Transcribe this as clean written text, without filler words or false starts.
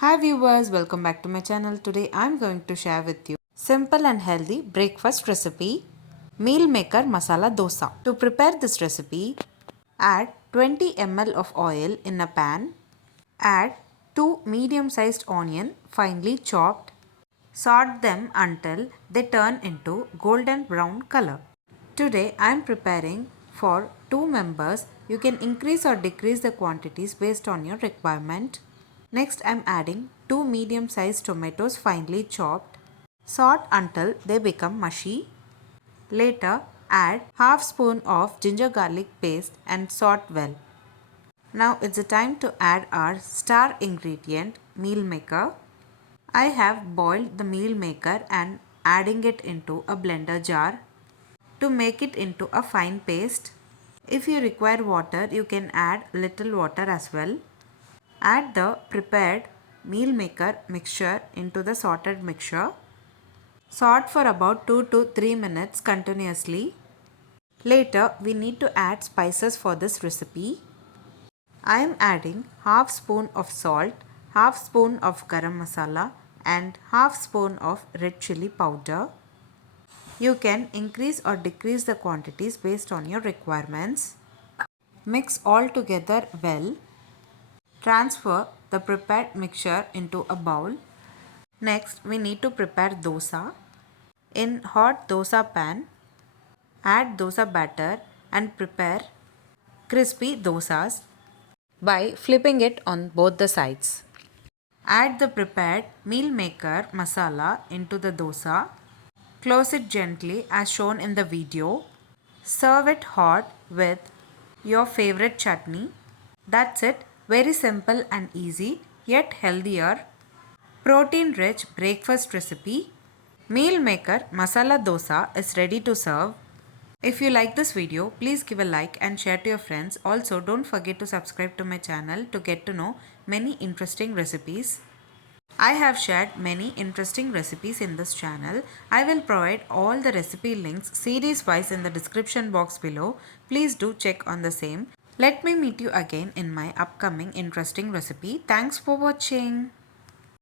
Hi viewers, welcome back to my channel. Today I am going to share with you simple and healthy breakfast recipe, meal maker masala dosa. To prepare this recipe, add 20 ml of oil in a pan. Add 2 medium sized onion finely chopped. Saute them until they turn into golden brown color. Today I am preparing for 2 members. You can increase or decrease the quantities based on your requirement. Next I am adding 2 medium sized tomatoes finely chopped. Saute until they become mushy. Later add half spoon of ginger garlic paste and saute well. Now it's the time to add our star ingredient meal maker. I have boiled the meal maker and adding it into a blender jar to make it into a fine paste. If you require water, you can add little water as well. Add the prepared meal maker mixture into the sorted mixture. Saute for about 2 to 3 minutes continuously. Later, we need to add spices for this recipe. I am adding half spoon of salt, half spoon of garam masala and half spoon of red chili powder. You can increase or decrease the quantities based on your requirements. Mix all together well. Transfer the prepared mixture into a bowl. Next, we need to prepare dosa. In hot dosa pan, add dosa batter and prepare crispy dosas by flipping it on both the sides. Add the prepared meal maker masala into the dosa. Close it gently as shown in the video. Serve it hot with your favorite chutney. That's it. Very simple and easy, yet healthier, protein rich breakfast recipe. Meal maker masala dosa is ready to serve. If you like this video, please give a like and share to your friends. Also, don't forget to subscribe to my channel to get to know many interesting recipes. I have shared many interesting recipes in this channel. I will provide all the recipe links series wise in the description box below. Please do check on the same. Let me meet you again in my upcoming interesting recipe. Thanks for watching.